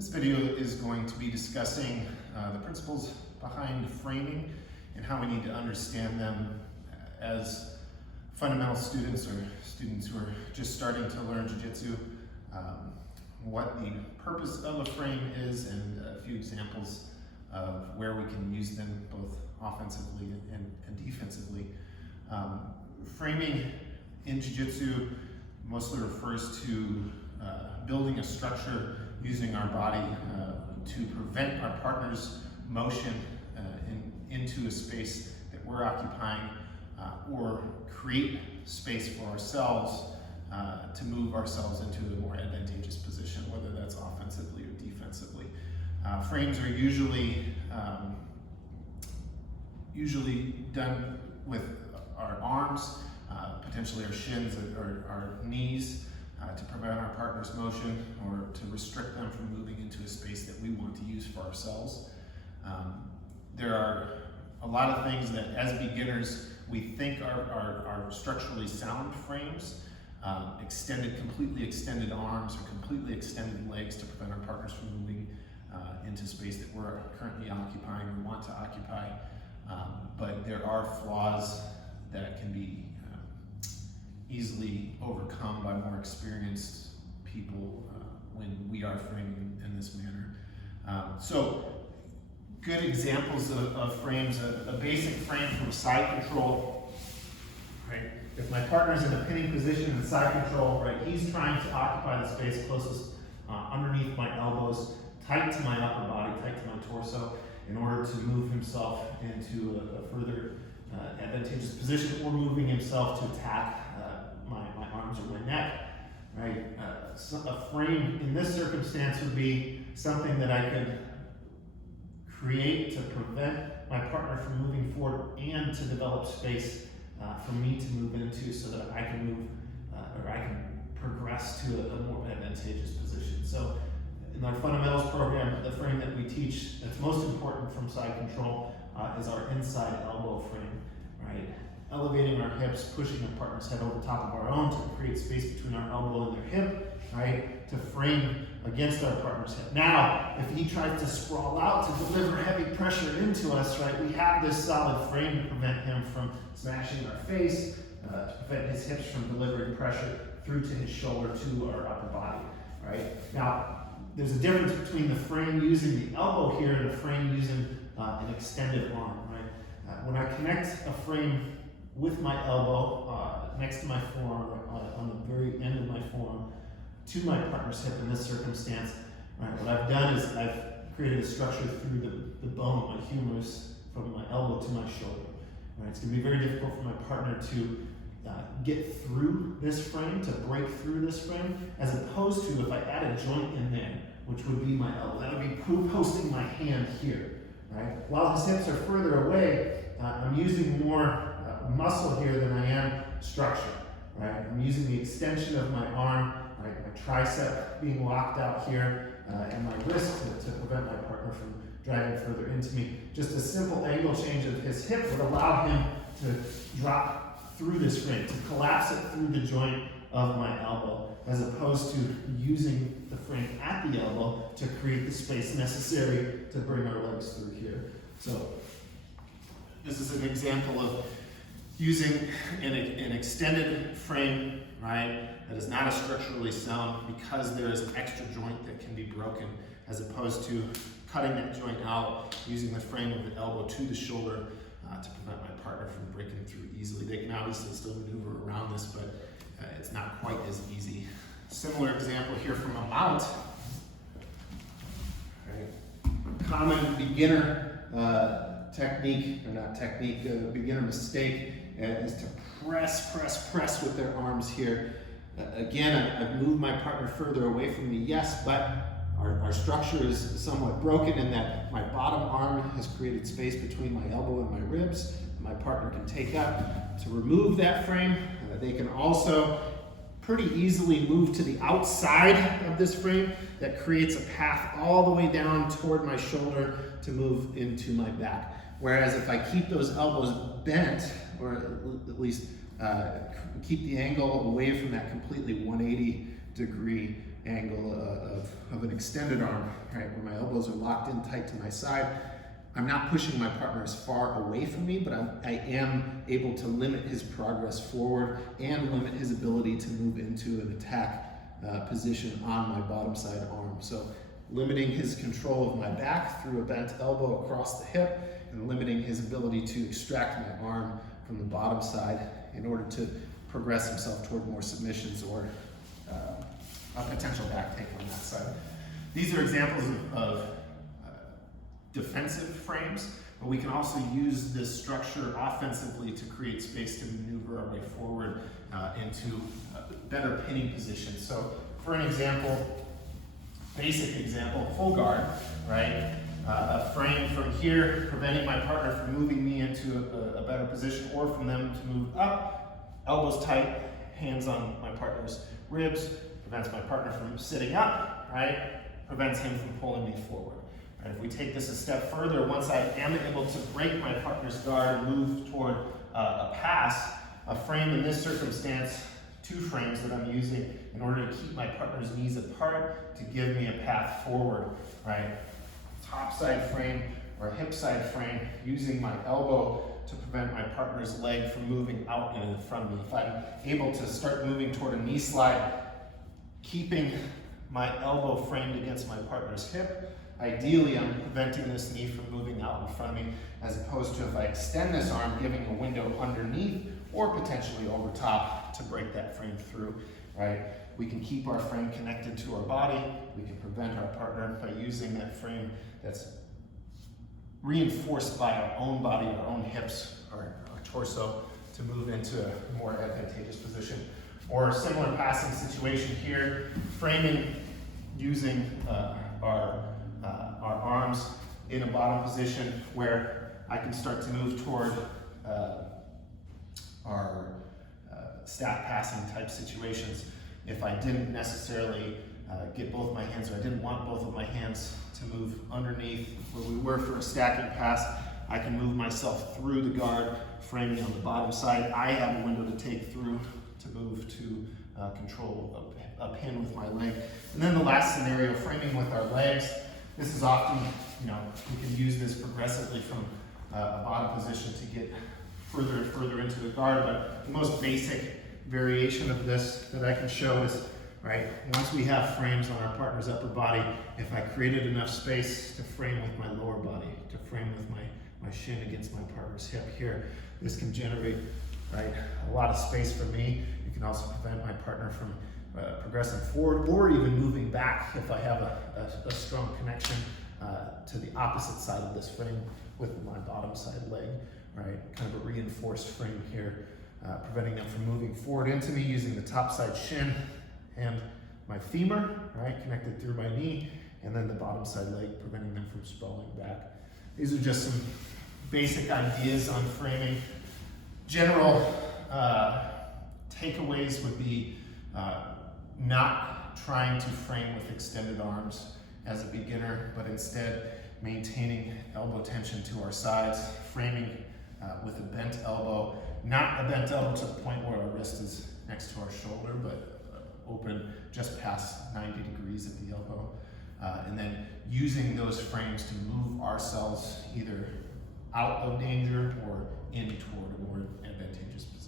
This video is going to be discussing the principles behind framing and how we need to understand them as fundamental students or students who are just starting to learn Jiu-Jitsu, what the purpose of a frame is, and a few examples of where we can use them both offensively and defensively. Framing in Jiu-Jitsu mostly refers to building a structure using our body to prevent our partner's motion into a space that we're occupying, or create space for ourselves to move ourselves into a more advantageous position, whether that's offensively or defensively. Frames are usually done with our arms, potentially our shins or our knees, to prevent our partner's motion or to restrict them from moving into a space that we want to use for ourselves. There are a lot of things that as beginners we think are structurally sound frames, completely extended arms or completely extended legs to prevent our partners from moving into space that we're currently occupying or want to occupy. But there are flaws that can be easily overcome by more experienced people when we are framing in this manner. So good examples of frames, a basic frame from side control, right? If my partner's in a pinning position in side control, right, he's trying to occupy the space closest underneath my elbows, tight to my upper body, tight to my torso, in order to move himself into a further advantageous position, or moving himself to attack my arms or my neck, right? So a frame in this circumstance would be something that I could create to prevent my partner from moving forward and to develop space for me to move into, so that I can move or I can progress to a more advantageous position. So in our fundamentals program, the frame that we teach that's most important from side control is our inside elbow frame, right? Elevating our hips, pushing our partner's head over top of our own to create space between our elbow and their hip, right? To frame against our partner's hip. Now, if he tries to sprawl out to deliver heavy pressure into us, right, we have this solid frame to prevent him from smashing our face, to prevent his hips from delivering pressure through to his shoulder to our upper body, right? Now, there's a difference between the frame using the elbow here and a frame using an extended arm, right? When I connect a frame with my elbow next to my forearm, on the very end of my forearm, to my partner's hip in this circumstance, right, what I've done is I've created a structure through the bone of my humerus from my elbow to my shoulder. Right? It's going to be very difficult for my partner to get through this frame, to break through this frame, as opposed to if I add a joint in there, which would be my elbow. That would be posting my hand here. Right? While his hips are further away, I'm using more muscle here than I am structure. Right? I'm using the extension of my arm, right? My tricep being locked out here, and my wrist to prevent my partner from driving further into me. Just a simple angle change of his hip would allow him to drop through this frame, to collapse it through the joint of my elbow, as opposed to using the frame at the elbow to create the space necessary to bring our legs through here. So this is an example of using an extended frame, right, that is not a structurally sound, because there is an extra joint that can be broken, as opposed to cutting that joint out, using the frame of the elbow to the shoulder to prevent my partner from breaking through easily. They can obviously still maneuver around this, but it's not quite as easy. Similar example here from a mount. Right. Common beginner technique, or not technique, beginner mistake is to press with their arms here. Again, I've moved my partner further away from me, yes, but our structure is somewhat broken in that my bottom arm has created space between my elbow and my ribs. My partner can take up to remove that frame. They can also pretty easily move to the outside of this frame. That creates a path all the way down toward my shoulder to move into my back. Whereas if I keep those elbows bent, or at least keep the angle away from that completely 180 degree angle of an extended arm, right, where my elbows are locked in tight to my side. I'm not pushing my partner as far away from me, but I am able to limit his progress forward and limit his ability to move into an attack position on my bottom side arm. So limiting his control of my back through a bent elbow across the hip, and limiting his ability to extract my arm from the bottom side in order to progress himself toward more submissions or a potential back take on that side. These are examples of defensive frames, but we can also use this structure offensively to create space to maneuver our way forward into better pinning positions. So for an example, basic example, full guard, right? A frame from here, preventing my partner from moving me into a better position or from them to move up, elbows tight, hands on my partner's ribs, prevents my partner from sitting up, right? Prevents him from pulling me forward. Right? If we take this a step further, once I am able to break my partner's guard and move toward a pass, a frame in this circumstance, two frames that I'm using in order to keep my partner's knees apart to give me a path forward, right? Top side frame or hip side frame, using my elbow to prevent my partner's leg from moving out and in front of me. If I'm able to start moving toward a knee slide, keeping my elbow framed against my partner's hip, ideally I'm preventing this knee from moving out in front of me, as opposed to if I extend this arm, giving a window underneath or potentially over top to break that frame through, right? We can keep our frame connected to our body. We can prevent our partner by using that frame that's reinforced by our own body, our own hips, our torso to move into a more advantageous position. Or a similar passing situation here, framing using our arms in a bottom position where I can start to move toward our staff passing type situations. If I didn't necessarily get both my hands, or I didn't want both of my hands to move underneath where we were for a stacking pass, I can move myself through the guard, framing on the bottom side. I have a window to take through to move to control a pin with my leg. And then the last scenario, framing with our legs. This is often, we can use this progressively from a bottom position to get further and further into the guard, but the most basic variation of this that I can show is, right, once we have frames on our partner's upper body, if I created enough space to frame with my lower body, to frame with my shin against my partner's hip here, this can generate, right, a lot of space for me. It can also prevent my partner from progressing forward or even moving back if I have a strong connection to the opposite side of this frame with my bottom side leg, right? Kind of a reinforced frame here, preventing them from moving forward into me using the top side shin and my femur, right, connected through my knee, and then the bottom side leg, preventing them from sprawling back. These are just some basic ideas on framing. General takeaways would be not trying to frame with extended arms as a beginner, but instead maintaining elbow tension to our sides, framing with a bent elbow, not a bent elbow to the point where our wrist is next to our shoulder, but open just past 90 degrees at the elbow. And then using those frames to move ourselves either out of danger or in toward a more advantageous position.